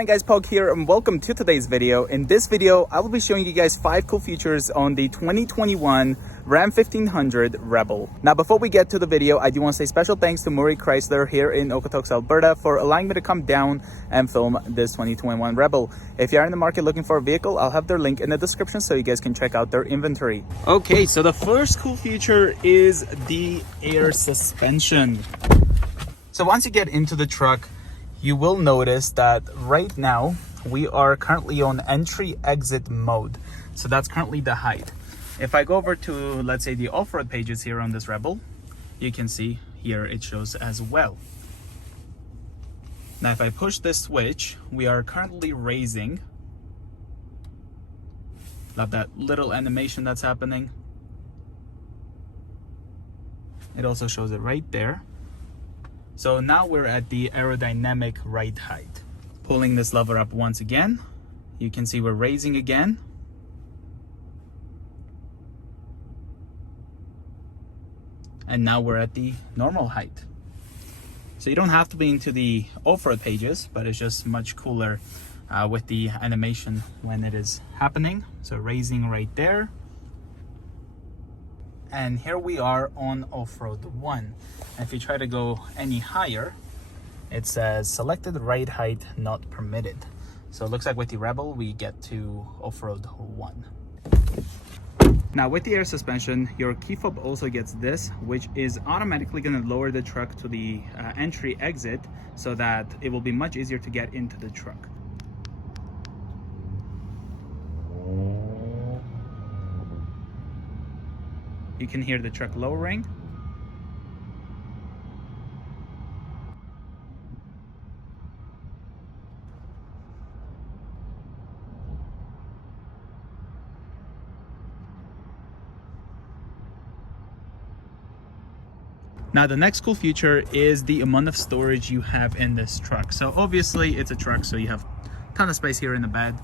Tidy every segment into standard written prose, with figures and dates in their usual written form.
happening, guys? Poke here and welcome to today's video. In this video, I will be showing you guys 5 cool features on the 2021 Ram 1500 Rebel. Now, before we get to the video, I do want to say special thanks to Murray Chrysler here in Okotoks, Alberta for allowing me to come down and film this 2021 Rebel. If you are in the market looking for a vehicle, I'll have their link in the description so you guys can check out their inventory. Okay, so the first cool feature is the air suspension. So once you get into the truck, you will notice that right now we are currently on entry exit mode. So that's currently the height. If I go over to, let's say, the off-road pages here on this Rebel, you can see here it shows as well. Now if I push this switch, we are currently raising. Love that little animation that's happening. It also shows it right there. So now we're at the aerodynamic ride height. Pulling this lever up once again, you can see we're raising again. And now we're at the normal height. So you don't have to be into the off-road pages, but it's just much cooler with the animation when it is happening. So raising right there. And here we are on off-road 1. And if you try to go any higher, it says selected ride height not permitted. So it looks like with the Rebel, we get to off-road 1. Now with the air suspension, your key fob also gets this, which is automatically going to lower the truck to the entry exit so that it will be much easier to get into the truck. You can hear the truck lowering. Now the next cool feature is the amount of storage you have in this truck. So obviously it's a truck, so you have a ton of space here in the bed.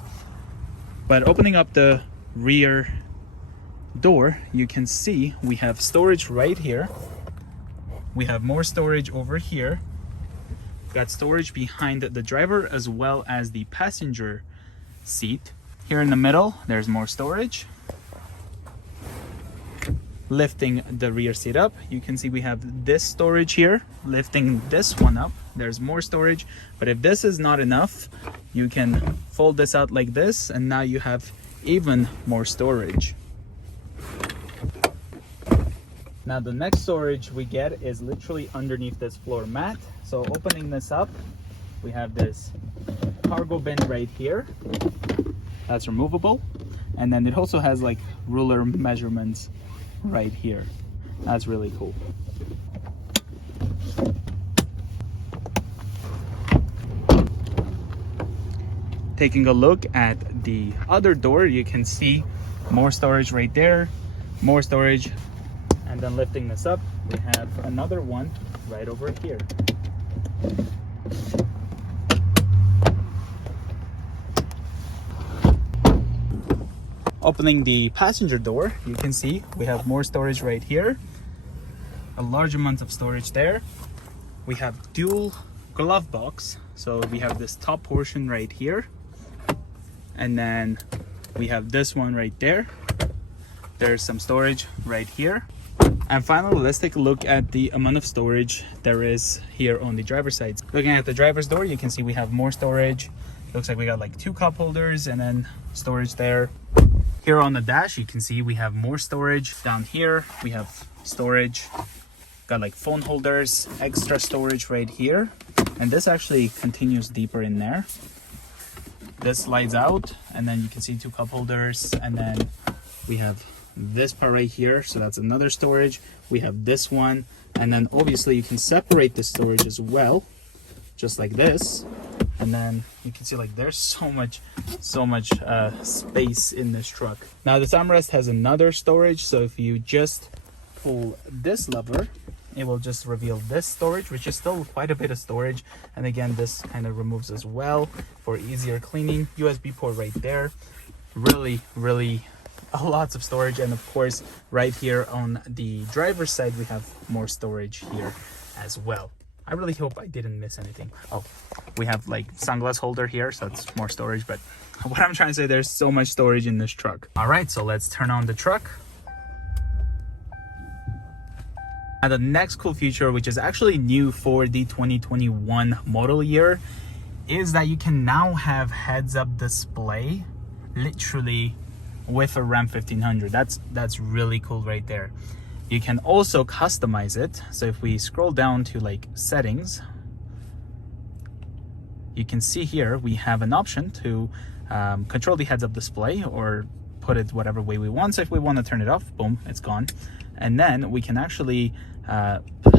But opening up the rear door, you can see we have storage right here. We have more storage over here. We've got storage behind the driver as well as the passenger seat. Here in the middle, there's more storage. Lifting the rear seat up, you can see we have this storage here. Lifting this one up, there's more storage. But if this is not enough, you can fold this out like this, and now you have even more storage. Now the next storage we get is literally underneath this floor mat. So opening this up, we have this cargo bin right here. That's removable. And then it also has like ruler measurements right here. That's really cool. Taking a look at the other door, you can see more storage right there, more storage. And then lifting this up, we have another one right over here. Opening the passenger door, you can see we have more storage right here. A large amount of storage there. We have dual glove box. So we have this top portion right here. And then we have this one right there. There's some storage right here. And finally, let's take a look at the amount of storage there is here on the driver's side. Looking at the driver's door, you can see we have more storage. Looks like we got like 2 cup holders and then storage there. Here on the dash, you can see we have more storage. Down here, we have storage. Got like phone holders, extra storage right here. And this actually continues deeper in there. This slides out and then you can see 2 cup holders, and then we have this part right here, so that's another storage. We have this one, and then obviously you can separate the storage as well, just like this. And then you can see like there's so much space in this truck. Now this armrest has another storage, so if you just pull this lever, it will just reveal this storage, which is still quite a bit of storage. And again, this kind of removes as well for easier cleaning. USB port right there. Really lots of storage. And of course right here on the driver's side we have more storage here as well. I really hope I didn't miss anything. Oh, we have like sunglass holder here, so it's more storage, but what I'm trying to say, there's so much storage in this truck. All right, so let's turn on the truck. And the next cool feature, which is actually new for the 2021 model year, is that you can now have heads-up display literally with a Ram 1500. That's really cool right there. You can also customize it. So if we scroll down to like settings, you can see here we have an option to control the heads-up display or put it whatever way we want. So if we want to turn it off, boom, it's gone. And then we can actually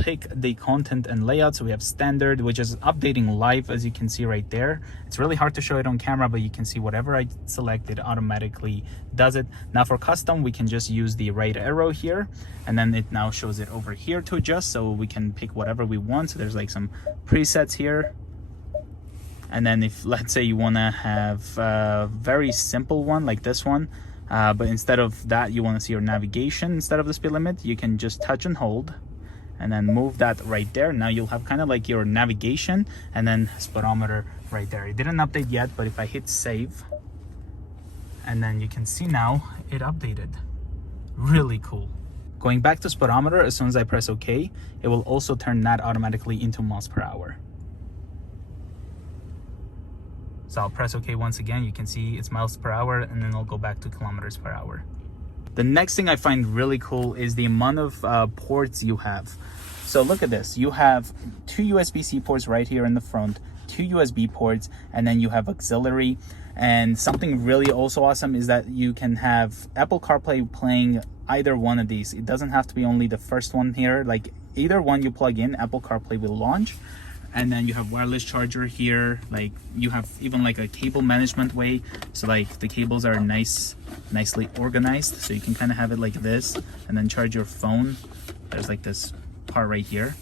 pick the content and layout. So we have standard, which is updating live, as you can see right there. It's really hard to show it on camera, but you can see whatever I select, it automatically does it. Now for custom, we can just use the right arrow here, and then it now shows it over here to adjust. So we can pick whatever we want. So there's like some presets here. And then if, let's say, you want to have a very simple one like this one, but instead of that, you want to see your navigation instead of the speed limit, you can just touch and hold and then move that right there. Now you'll have kind of like your navigation and then speedometer right there. It didn't update yet, but if I hit save, and then you can see now it updated. Really cool. Going back to speedometer, as soon as I press OK, it will also turn that automatically into miles per hour. So I'll press OK once again. You can see it's miles per hour, and then I'll go back to kilometers per hour. The next thing I find really cool is the amount of ports you have. So look at this. You have 2 USB-C ports right here in the front, 2 USB ports, and then you have auxiliary. And something really also awesome is that you can have Apple CarPlay playing either one of these. It doesn't have to be only the first one here. Like either one you plug in, Apple CarPlay will launch. And then you have wireless charger here. Like you have even like a cable management way. So like the cables are nicely organized. So you can kind of have it like this and then charge your phone. There's like this part right here.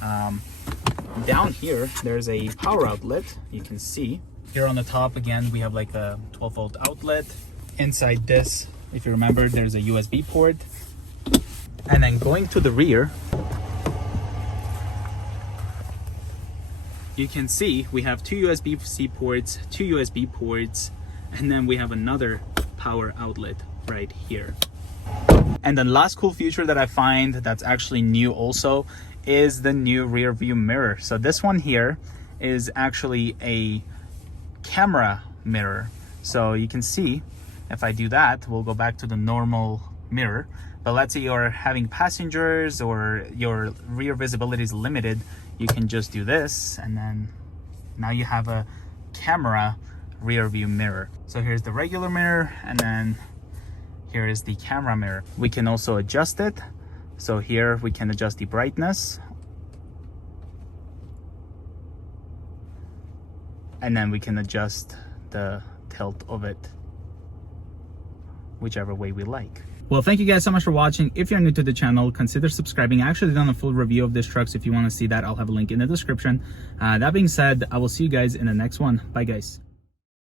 Down here, there's a power outlet. You can see here on the top, again, we have like a 12-volt outlet. Inside this, if you remember, there's a USB port. And then going to the rear, you can see we have 2 USB-C ports, 2 USB ports, and then we have another power outlet right here. And the last cool feature that I find that's actually new also is the new rear view mirror. So this one here is actually a camera mirror. So you can see if I do that, we'll go back to the normal mirror. But let's say you're having passengers or your rear visibility is limited, you can just do this, and then now you have a camera rear view mirror. So here's the regular mirror, and then here is the camera mirror. We can also adjust it. So here we can adjust the brightness, and then we can adjust the tilt of it whichever way we like. Well, thank you guys so much for watching. If you're new to the channel, consider subscribing. I actually done a full review of this truck, so if you want to see that, I'll have a link in the description. That being said, I will see you guys in the next one. Bye guys.